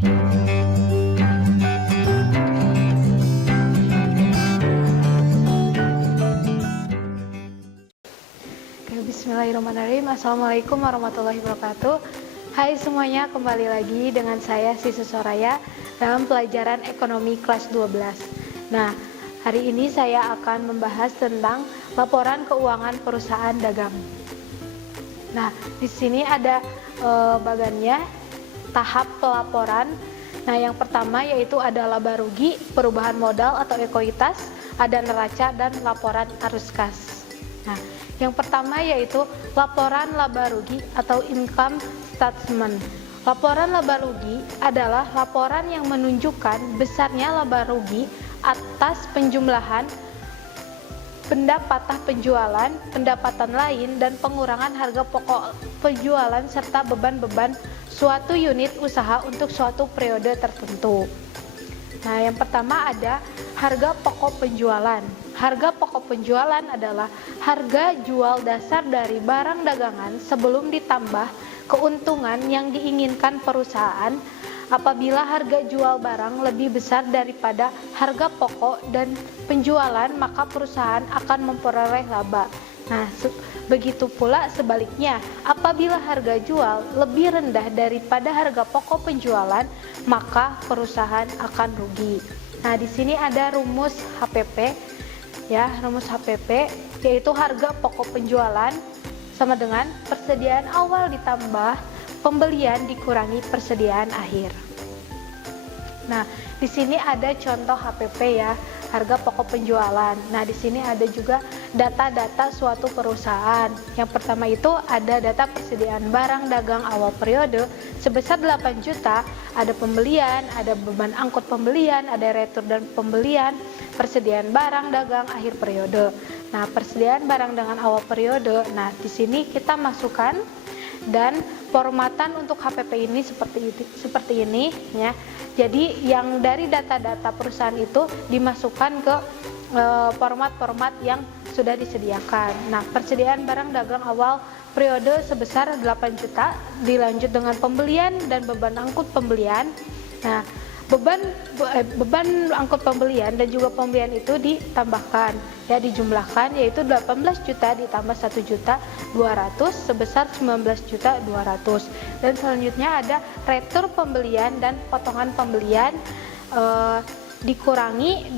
Bismillahirrahmanirrahim. Assalamualaikum warahmatullahi wabarakatuh. Hai semuanya, kembali lagi dengan saya Sisi Soraya dalam pelajaran ekonomi kelas 12. Nah, hari ini saya akan membahas tentang laporan keuangan perusahaan dagang. Nah, di sini ada bagannya tahap pelaporan. Nah, yang pertama yaitu ada laba rugi, perubahan modal atau ekuitas, ada neraca dan laporan arus kas. Nah, yang pertama yaitu laporan laba rugi atau income statement. Laporan laba rugi adalah laporan yang menunjukkan besarnya laba rugi atas penjumlahan benda patah penjualan, pendapatan lain, dan pengurangan harga pokok penjualan serta beban-beban suatu unit usaha untuk suatu periode tertentu. Nah, yang pertama ada harga pokok penjualan. Harga pokok penjualan adalah harga jual dasar dari barang dagangan sebelum ditambah keuntungan yang diinginkan perusahaan apabila harga jual barang lebih besar daripada harga pokok dan penjualan, maka perusahaan akan memperoleh laba. Nah, begitu pula sebaliknya, apabila harga jual lebih rendah daripada harga pokok penjualan, maka perusahaan akan rugi. Nah, di sini ada rumus HPP, ya, rumus HPP yaitu harga pokok penjualan sama dengan persediaan awal ditambah pembelian dikurangi persediaan akhir. Nah, di sini ada contoh HPP ya, harga pokok penjualan. Nah, di sini ada juga data-data suatu perusahaan. Yang pertama itu ada data persediaan barang dagang awal periode sebesar 8 juta, ada pembelian, ada beban angkut pembelian, ada retur dan pembelian, persediaan barang dagang akhir periode. Nah, persediaan barang dagang awal periode. Nah, di sini kita masukkan dan formatan untuk HPP ini seperti ini ya. Jadi yang dari data-data perusahaan itu dimasukkan ke format-format yang sudah disediakan. Nah, persediaan barang dagang awal periode sebesar 8 juta, dilanjut dengan pembelian dan beban angkut pembelian. Nah, beban angkut pembelian dan juga pembelian itu ditambahkan, ya, dijumlahkan, yaitu 18 juta ditambah 1 juta 200 sebesar 19 juta 200. Dan selanjutnya ada retur pembelian dan potongan pembelian dikurangi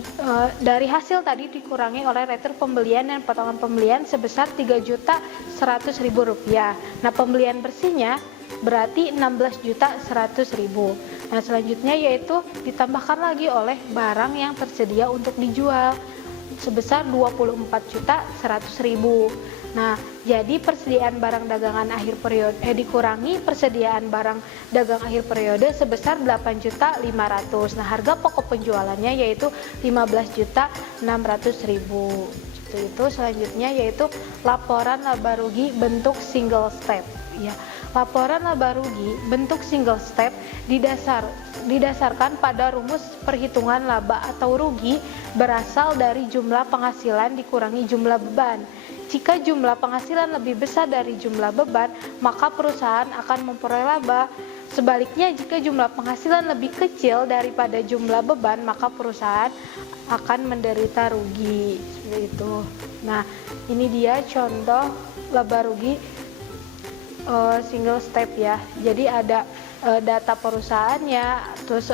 dari hasil tadi dikurangi oleh retur pembelian dan potongan pembelian sebesar 3.100.000 rupiah. Nah, pembelian bersihnya berarti 16.100.000. Nah, selanjutnya yaitu ditambahkan lagi oleh barang yang tersedia untuk dijual sebesar 24.100.000. Nah, jadi persediaan barang dagangan akhir periode dikurangi persediaan barang dagang akhir periode sebesar 8.500.000. Nah, harga pokok penjualannya yaitu 15.600.000. Itu selanjutnya yaitu laporan laba rugi bentuk single step, ya. Laporan laba rugi bentuk single step didasarkan pada rumus perhitungan laba atau rugi berasal dari jumlah penghasilan dikurangi jumlah beban. Jika jumlah penghasilan lebih besar dari jumlah beban, maka perusahaan akan memperoleh laba. Sebaliknya, jika jumlah penghasilan lebih kecil daripada jumlah beban, maka perusahaan akan menderita rugi. Seperti itu. Nah, ini dia contoh laba rugi single step ya. Jadi ada data perusahaannya, terus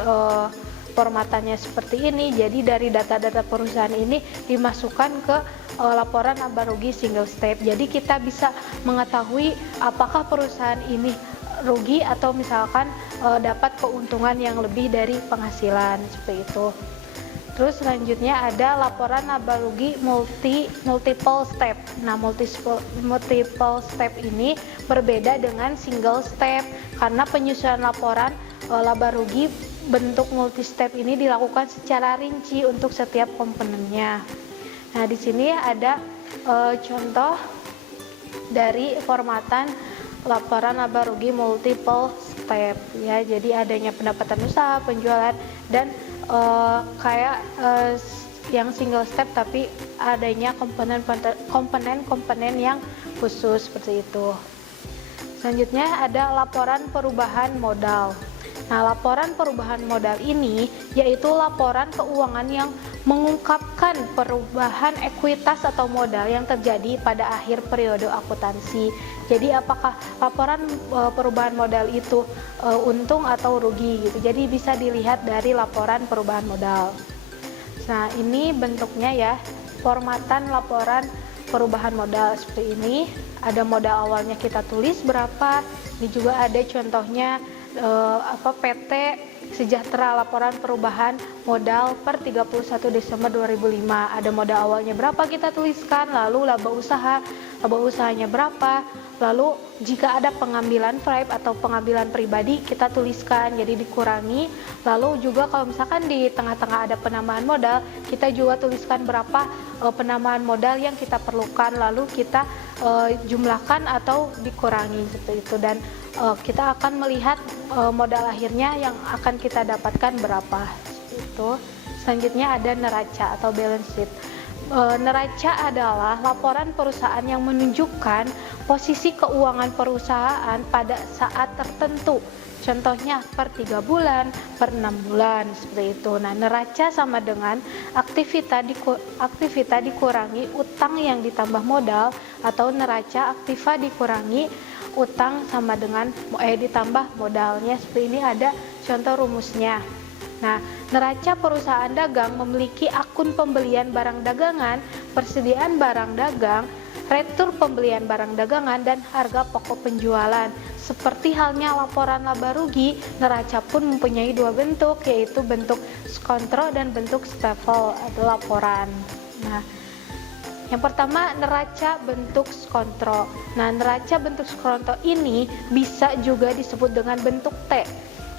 formatannya seperti ini. Jadi dari data-data perusahaan ini dimasukkan ke laporan laba rugi single step. Jadi kita bisa mengetahui apakah perusahaan ini rugi atau misalkan dapat keuntungan yang lebih dari penghasilan, seperti itu. Terus selanjutnya ada laporan laba rugi multiple step. Nah, multiple step ini berbeda dengan single step karena penyusunan laporan laba rugi bentuk multi step ini dilakukan secara rinci untuk setiap komponennya. Nah, di sini ada contoh dari formatan laporan laba rugi multiple step ya. Jadi adanya pendapatan usaha, penjualan, dan yang single step tapi adanya komponen yang khusus seperti itu. Selanjutnya ada laporan perubahan modal. Nah, laporan perubahan modal ini yaitu laporan keuangan yang mengungkapkan perubahan ekuitas atau modal yang terjadi pada akhir periode akuntansi. Jadi apakah laporan perubahan modal itu untung atau rugi gitu. Jadi bisa dilihat dari laporan perubahan modal. Nah, ini bentuknya ya, formatan laporan perubahan modal seperti ini. Ada modal awalnya kita tulis berapa. Ini juga ada contohnya PT Sejahtera laporan perubahan modal per 31 Desember 2005. Ada modal awalnya berapa kita tuliskan, lalu laba usahanya berapa, lalu jika ada pengambilan Fripe atau pengambilan pribadi kita tuliskan, jadi dikurangi. Lalu juga kalau misalkan di tengah-tengah ada penambahan modal, kita juga tuliskan berapa penambahan modal yang kita perlukan, lalu kita jumlahkan atau dikurangi seperti itu. Dan kita akan melihat modal akhirnya yang akan kita dapatkan berapa itu. Selanjutnya ada neraca atau balance sheet. Neraca adalah laporan perusahaan yang menunjukkan posisi keuangan perusahaan pada saat tertentu. Contohnya per 3 bulan, per 6 bulan, seperti itu. Nah, neraca sama dengan aktiva dikurangi utang yang ditambah modal, atau neraca aktiva dikurangi utang sama dengan ditambah modalnya. Seperti ini ada contoh rumusnya. Nah, neraca perusahaan dagang memiliki akun pembelian barang dagangan, persediaan barang dagang, retur pembelian barang dagangan, dan harga pokok penjualan. Seperti halnya laporan laba rugi, neraca pun mempunyai dua bentuk, yaitu bentuk skontro dan bentuk stafel atau laporan. Nah, yang pertama neraca bentuk skontro. Nah, neraca bentuk skontro ini bisa juga disebut dengan bentuk T.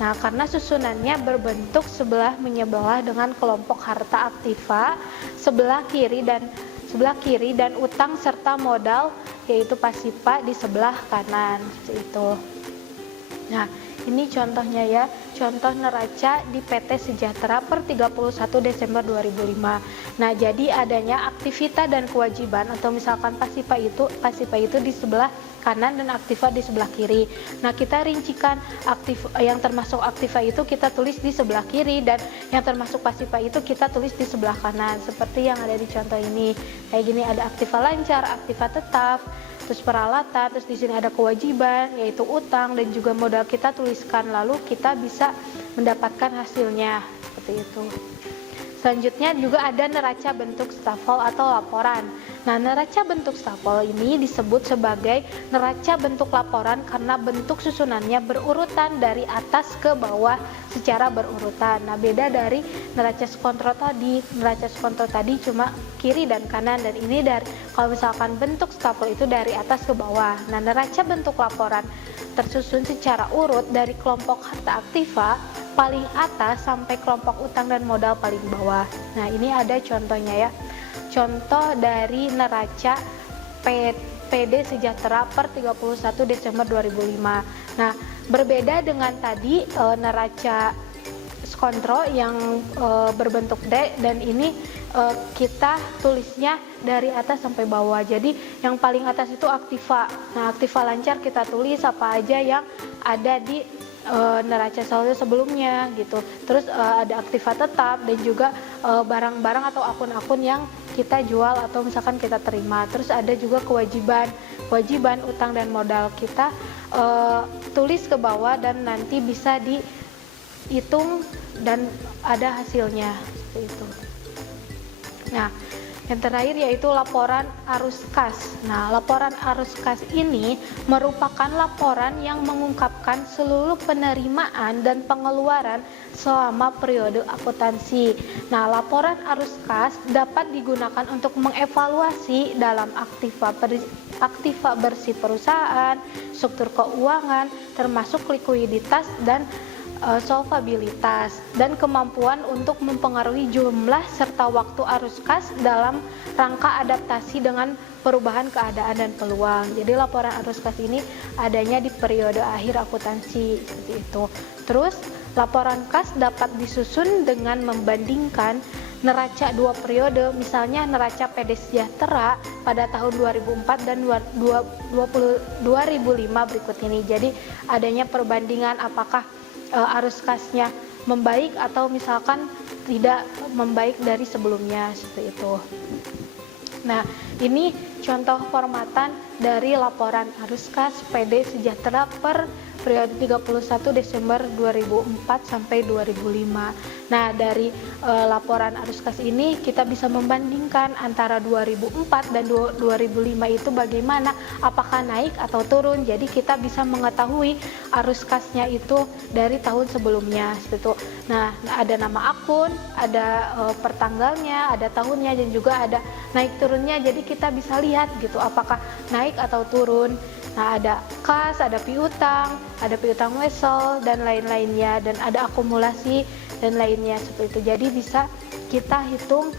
Nah, karena susunannya berbentuk sebelah menyebelah dengan kelompok harta aktiva sebelah kiri dan utang serta modal yaitu pasifa di sebelah kanan seperti itu. Nah, ini contohnya ya, contoh neraca di PT Sejahtera per 31 Desember 2005. Nah, jadi adanya aktivita dan kewajiban, atau misalkan pasifa itu di sebelah kanan dan aktiva di sebelah kiri. Nah, kita rincikan yang termasuk aktiva itu kita tulis di sebelah kiri, dan yang termasuk pasifa itu kita tulis di sebelah kanan, seperti yang ada di contoh ini. Kayak gini, ada aktiva lancar, aktiva tetap, terus peralatan, terus di sini ada kewajiban yaitu utang, dan juga modal kita tuliskan, lalu kita bisa mendapatkan hasilnya seperti itu. Selanjutnya juga ada neraca bentuk stafel atau laporan. Nah, neraca bentuk stafel ini disebut sebagai neraca bentuk laporan karena bentuk susunannya berurutan dari atas ke bawah secara berurutan. Nah, beda dari neraca skontro tadi. Neraca skontro tadi cuma kiri dan kanan, dan ini dari kalau misalkan bentuk stafel itu dari atas ke bawah. Nah, neraca bentuk laporan tersusun secara urut dari kelompok harta aktiva paling atas sampai kelompok utang dan modal paling bawah. Nah, ini ada contohnya ya. Contoh dari neraca PD Sejahtera per 31 Desember 2005. Nah, berbeda dengan tadi neraca skontro yang berbentuk D, dan ini kita tulisnya dari atas sampai bawah. Jadi yang paling atas itu aktiva. Nah, aktiva lancar kita tulis apa aja yang ada di neraca saldo sebelumnya gitu. Terus ada aktiva tetap, dan juga barang-barang atau akun-akun yang kita jual atau misalkan kita terima. Terus ada juga kewajiban utang dan modal kita tulis ke bawah, dan nanti bisa dihitung dan ada hasilnya seperti itu. Nah, yang terakhir yaitu laporan arus kas. Nah, laporan arus kas ini merupakan laporan yang mengungkapkan seluruh penerimaan dan pengeluaran selama periode akuntansi. Nah, laporan arus kas dapat digunakan untuk mengevaluasi dalam aktiva bersih perusahaan, struktur keuangan, termasuk likuiditas dan solvabilitas, dan kemampuan untuk mempengaruhi jumlah serta waktu arus kas dalam rangka adaptasi dengan perubahan keadaan dan peluang. Jadi laporan arus kas ini adanya di periode akhir akuntansi seperti itu. Terus laporan kas dapat disusun dengan membandingkan neraca dua periode, misalnya neraca PD Sejahtera pada tahun 2004 dan 2005 berikut ini. Jadi adanya perbandingan apakah arus kasnya membaik atau misalkan tidak membaik dari sebelumnya, seperti itu. Nah, ini contoh formatan dari laporan arus kas PD Sejahtera per periode 31 Desember 2004 sampai 2005. Nah, dari laporan arus kas ini kita bisa membandingkan antara 2004 dan 2005 itu bagaimana, apakah naik atau turun. Jadi kita bisa mengetahui arus kasnya itu dari tahun sebelumnya, seperti itu. Nah, ada nama akun, ada per tanggalnya, ada tahunnya, dan juga ada naik turunnya. Jadi kita bisa lihat gitu apakah naik atau turun. Nah, ada kas, ada piutang wesel, dan lain-lainnya, dan ada akumulasi dan lainnya, seperti itu. Jadi bisa kita hitung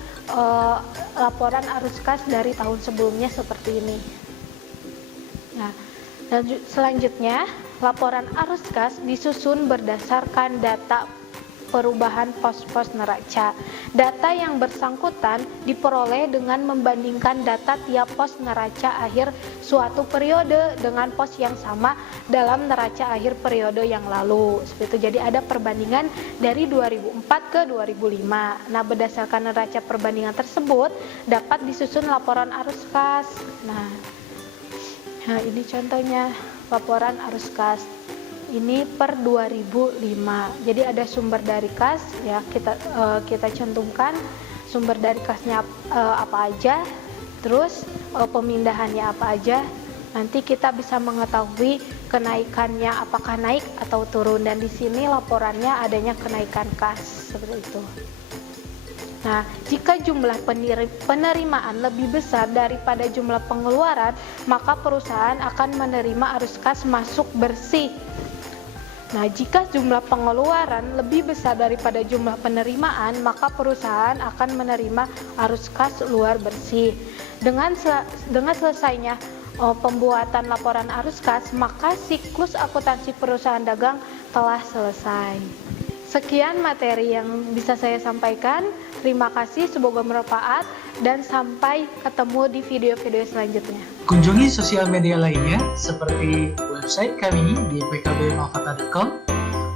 laporan arus kas dari tahun sebelumnya seperti ini. Nah, selanjutnya laporan arus kas disusun berdasarkan data perubahan pos-pos neraca. Data yang bersangkutan diperoleh dengan membandingkan data tiap pos neraca akhir suatu periode dengan pos yang sama dalam neraca akhir periode yang lalu. Seperti itu. Jadi ada perbandingan dari 2004 ke 2005. Nah, berdasarkan neraca perbandingan tersebut dapat disusun laporan arus kas. Nah, ini contohnya laporan arus kas. Ini per 2005. Jadi ada sumber dari kas, ya, kita cantumkan sumber dari kasnya apa aja, terus pemindahannya apa aja. Nanti kita bisa mengetahui kenaikannya apakah naik atau turun, dan di sini laporannya adanya kenaikan kas, seperti itu. Nah, jika jumlah penerimaan lebih besar daripada jumlah pengeluaran, maka perusahaan akan menerima arus kas masuk bersih. Nah, jika jumlah pengeluaran lebih besar daripada jumlah penerimaan, maka perusahaan akan menerima arus kas luar bersih. Dengan selesainya pembuatan laporan arus kas, maka siklus akuntansi perusahaan dagang telah selesai. Sekian materi yang bisa saya sampaikan. Terima kasih, semoga bermanfaat, dan sampai ketemu di video-video selanjutnya. Kunjungi sosial media lainnya seperti website kami di pkbmalkata.com,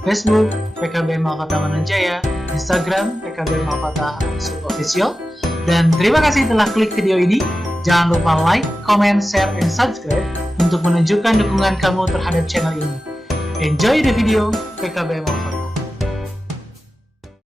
Facebook PKB Malkata Mananjaya, Instagram PKB Malkata Official. Dan terima kasih telah klik video ini. Jangan lupa like, comment, share, and subscribe untuk menunjukkan dukungan kamu terhadap channel ini. Enjoy the video, PKB Malkata.